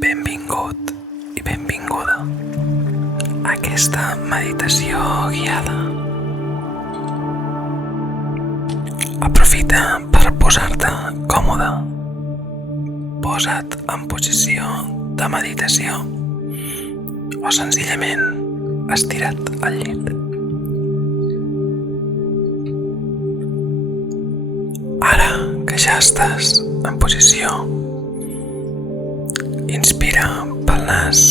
Benvingut i benvinguda a aquesta meditació guiada. Aprofita per posar-te còmode. Posa't en posició de meditació o senzillament estira't al llit. Ara que ja estàs en posició, inspira pel nas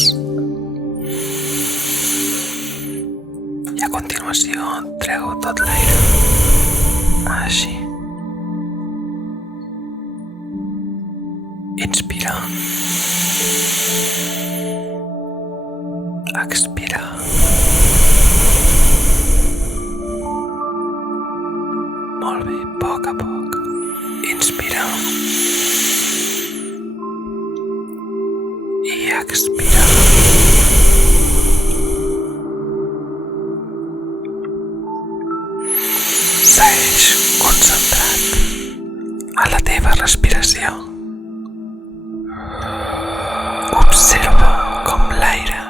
i a continuació treu tot l'aire. Així. Inspira. Expira. Molt bé, a poc. Inspira. I expira. Segueix concentrat a la teva respiració. Observa com l'aire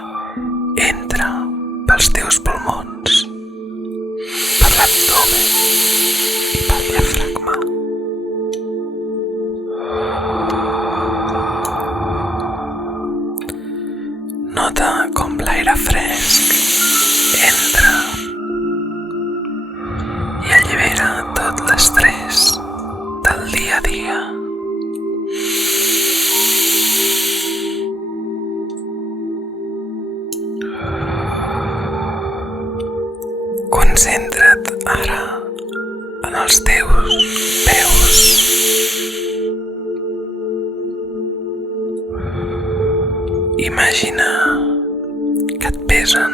entra pels teus pulmons, per l'abdomen i pel diafragma. Nota com l'aire fresc entra i allibera tot l'estrès del dia a dia. Concentra't ara en els teus peus. Imagina que et pesen.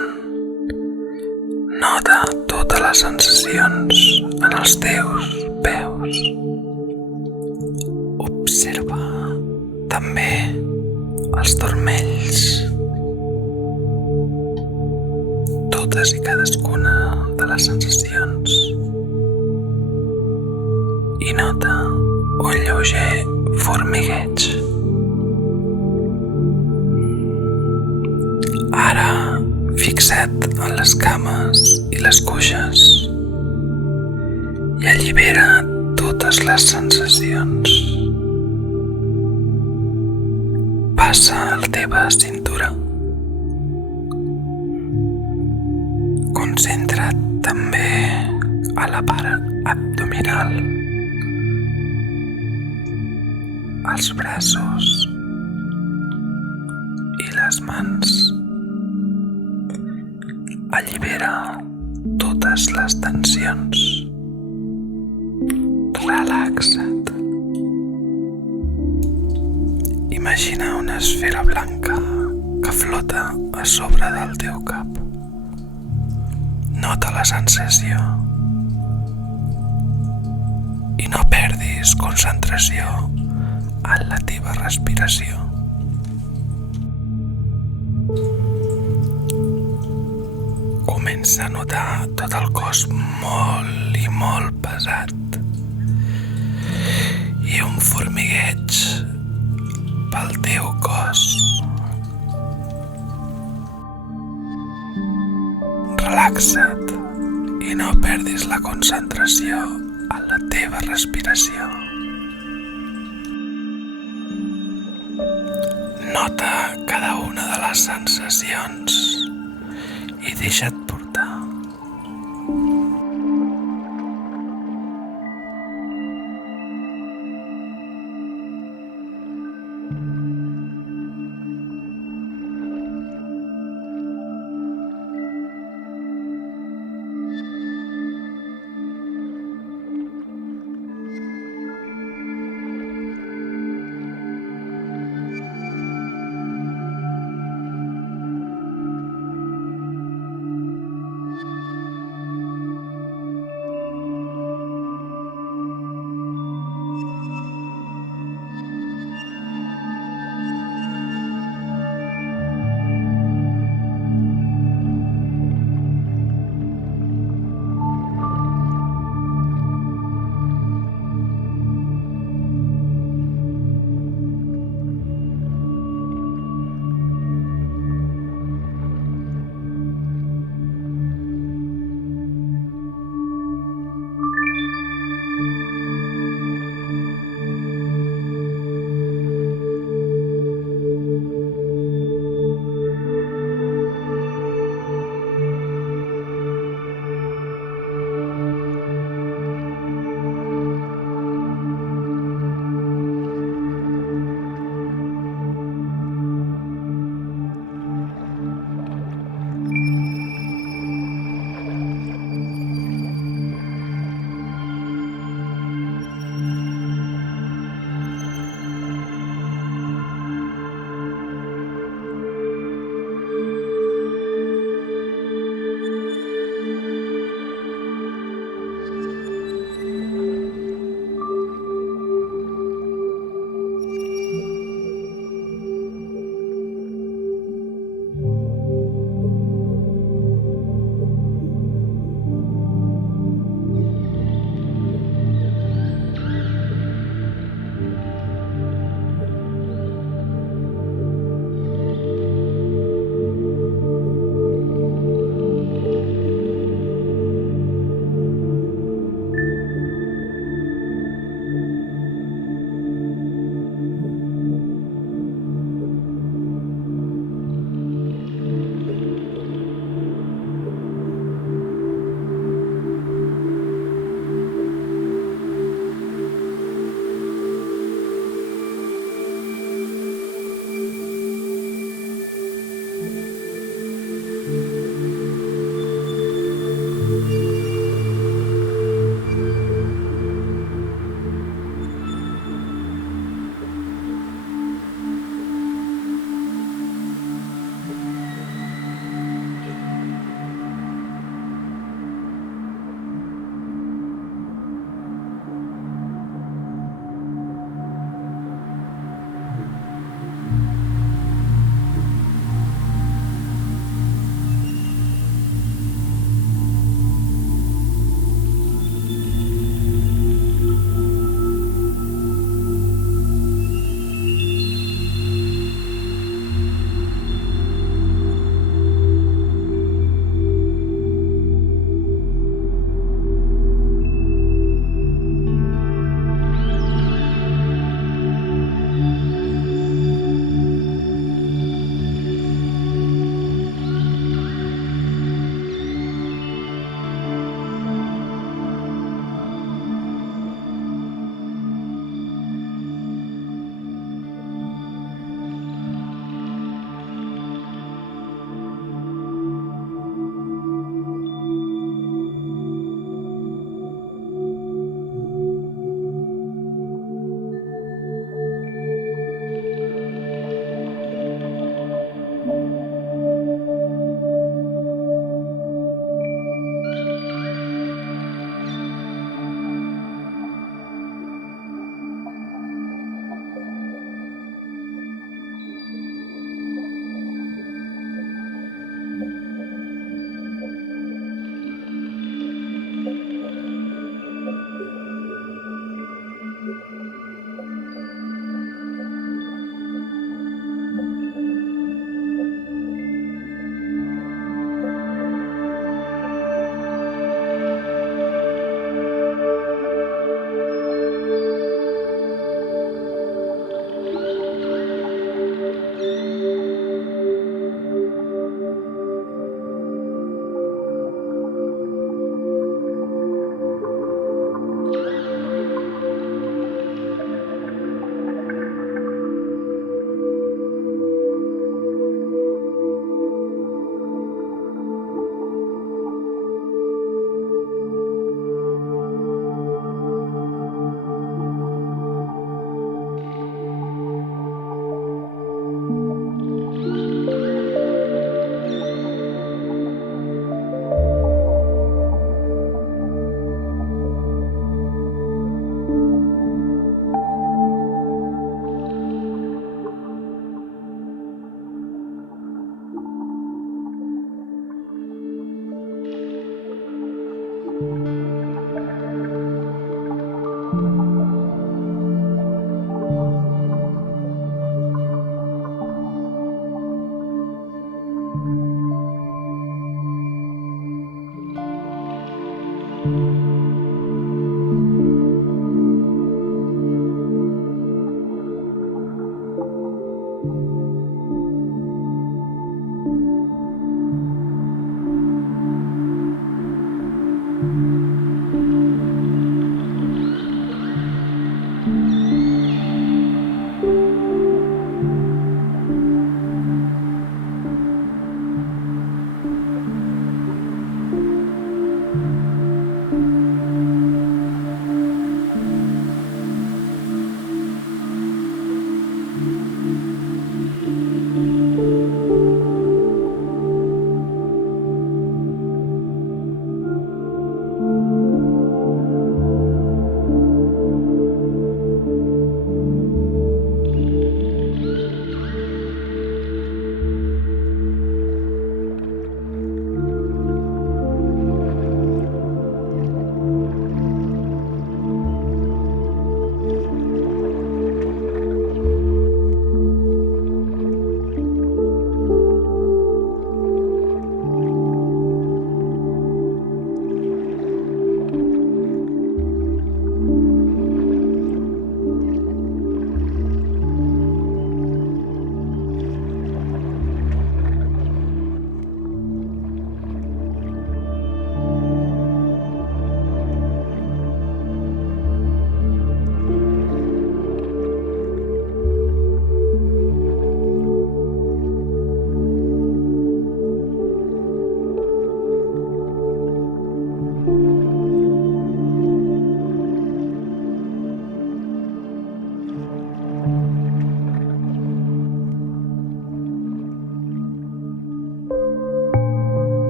Nota totes les sensacions en els teus peus. Observa també els turmells. Totes i cadascuna de les sensacions. I nota un lleuger formigueig. Ara fixa't en les cames i les cuixes i allibera totes les sensacions. Passa a la teva cintura. Concentra't també a la part abdominal, als braços i les mans. Allibera totes les tensions. Relaxa't. Imagina una esfera blanca que flota a sobre del teu cap. Nota la sensació i no perdis concentració en la teva respiració. Comença a notar tot el cos molt pesat i un formigueig pel teu cos. Relaxa't i no perdis la concentració en la teva respiració. Nota cada una de les sensacions i deixa't